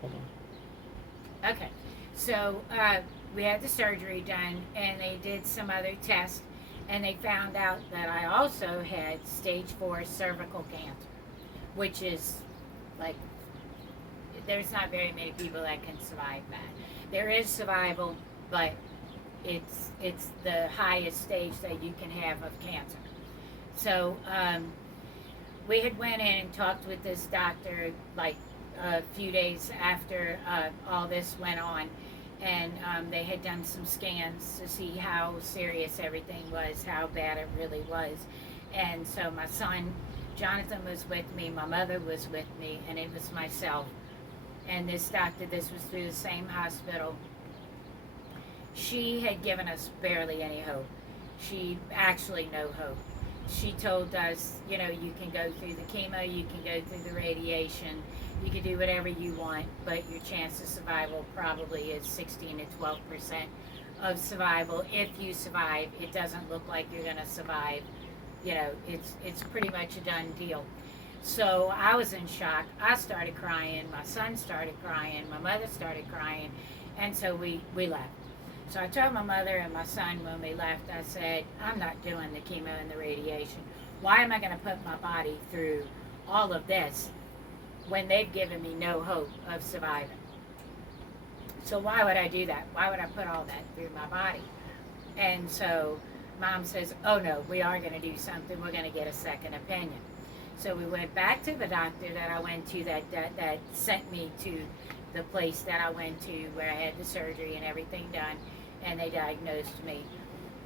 Hold Okay. So we had the surgery done, and they did some other tests, and they found out that I also had stage 4 cervical cancer, which is like there's not very many people that can survive that. There is survival, but it's the highest stage that you can have of cancer. So we had went in and talked with this doctor like a few days after all this went on, and they had done some scans to see how serious everything was, how bad it really was. And so my son Jonathan was with me, my mother was with me, and it was myself. And this doctor, this was through the same hospital, she had given us barely any hope. She actually no hope. She told us, you know, you can go through the chemo, you can go through the radiation, you can do whatever you want, but your chance of survival probably is 16 to 12% of survival. If you survive, it doesn't look like you're going to survive. You know, it's pretty much a done deal. So I was in shock. I started crying. My son started crying. My mother started crying, and so we left. So I told my mother and my son when we left, I said, I'm not doing the chemo and the radiation. Why am I going to put my body through all of this when they've given me no hope of surviving? So why would I do that? Why would I put all that through my body? And so mom says, oh no, we are going to do something. We're going to get a second opinion. So we went back to the doctor that I went to that sent me to the place that I went to where I had the surgery and everything done, and they diagnosed me.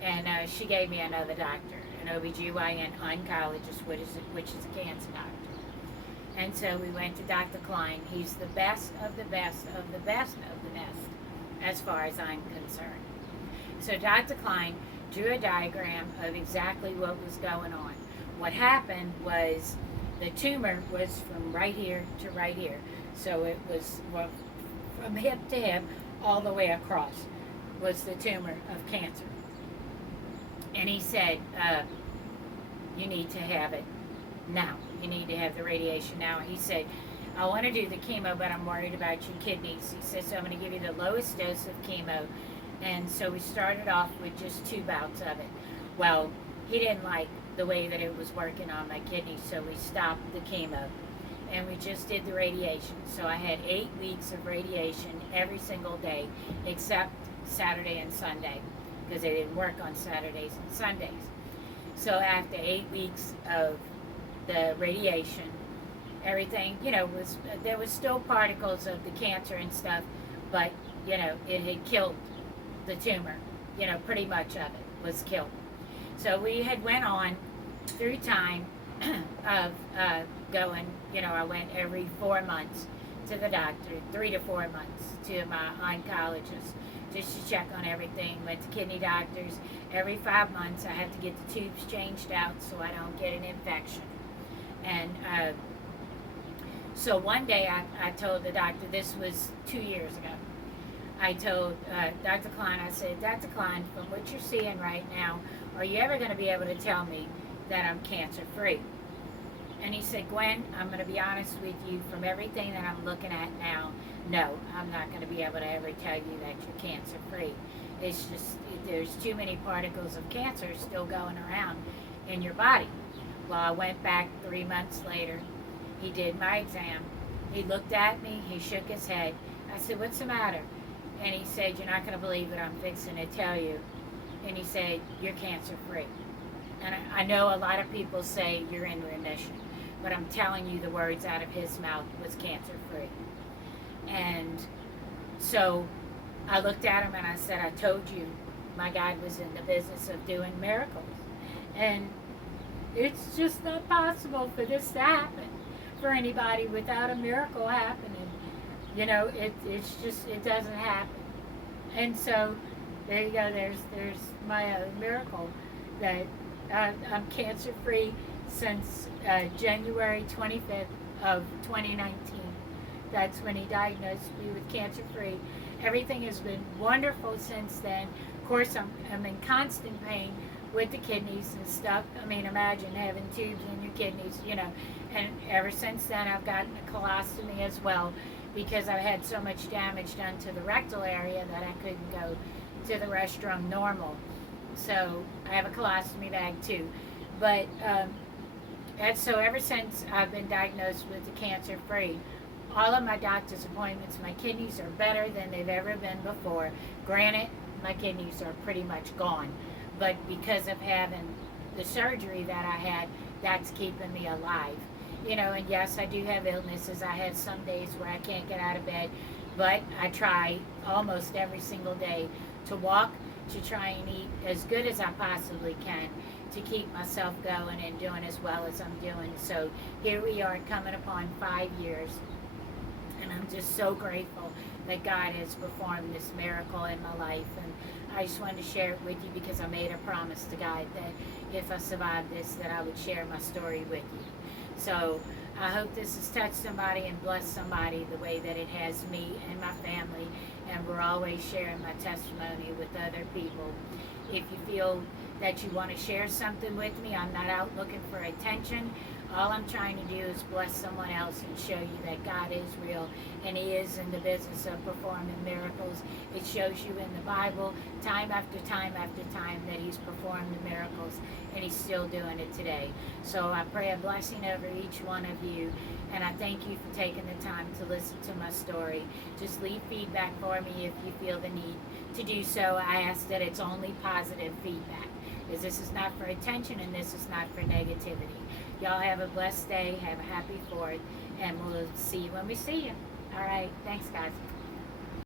And she gave me another doctor, an OBGYN oncologist, which is a cancer doctor. And so we went to Dr. Klein. He's the best of the best of the best of the best, as far as I'm concerned. So Dr. Klein drew a diagram of exactly what was going on. What happened was the tumor was from right here to right here. So it was from hip to hip all the way across was the tumor of cancer. And he said, you need to have it now. You need to have the radiation now. He said, I want to do the chemo, but I'm worried about your kidneys. He said, so I'm going to give you the lowest dose of chemo. And so we started off with just 2 bouts of it. Well, he didn't like the way that it was working on my kidneys, so we stopped the chemo. And we just did the radiation. So I had 8 weeks of radiation every single day, except Saturday and Sunday, because they didn't work on Saturdays and Sundays. So after 8 weeks of the radiation, everything, you know, was there was still particles of the cancer and stuff, but you know, it had killed the tumor. You know, pretty much of it was killed. So we had went on through time of going. You know, I went every 4 months to the doctor, 3 to 4 months to my oncologist just to check on everything. Went to kidney doctors every 5 months. I have to get the tubes changed out so I don't get an infection. And so one day I told the doctor, this was 2 years ago, I told Dr. Klein, I said, Dr. Klein, from what you're seeing right now, are you ever going to be able to tell me that I'm cancer free? And he said, Gwen, I'm going to be honest with you, from everything that I'm looking at now, no, I'm not going to be able to ever tell you that you're cancer free. It's just, there's too many particles of cancer still going around in your body. Well, I went back 3 months later. He did my exam. He looked at me. He shook his head. I said, what's the matter? And he said, you're not going to believe what I'm fixing to tell you. And he said, you're cancer free. And I know a lot of people say you're in remission, but I'm telling you the words out of his mouth was cancer free. And so I looked at him and I said, I told you my God was in the business of doing miracles. And it's just not possible for this to happen for anybody without a miracle happening. You know, it's just, it doesn't happen. And so there you go, there's my miracle that I'm cancer free since January 25th of 2019. That's when he diagnosed me with cancer free. Everything has been wonderful since then. Of course, I'm in constant pain with the kidneys and stuff. I mean, imagine having tubes in your kidneys, you know. And ever since then, I've gotten a colostomy as well. because I had so much damage done to the rectal area that I couldn't go to the restroom normal. So I have a colostomy bag too. But and so ever since I've been diagnosed with the cancer free, all of my doctor's appointments, my kidneys are better than they've ever been before. Granted, my kidneys are pretty much gone, but because of having the surgery that I had, that's keeping me alive. You know, and yes, I do have illnesses. I have some days where I can't get out of bed, but I try almost every single day to walk, to try and eat as good as I possibly can, to keep myself going and doing as well as I'm doing. So here we are coming upon 5 years, and I'm just so grateful that God has performed this miracle in my life. And I just wanted to share it with you because I made a promise to God that if I survived this, that I would share my story with you. So I hope this has touched somebody and blessed somebody the way that it has me and my family. And we're always sharing my testimony with other people. If you feel that you want to share something with me, I'm not out looking for attention. All I'm trying to do is bless someone else and show you that God is real and He is in the business of performing miracles. It shows you in the Bible time after time after time that He's performed the miracles, and He's still doing it today. So I pray a blessing over each one of you, and I thank you for taking the time to listen to my story. Just leave feedback for me if you feel the need to do so. I ask that it's only positive feedback, because this is not for attention and this is not for negativity. Y'all have a blessed day, have a happy 4th, and we'll see you when we see you. All right, thanks guys.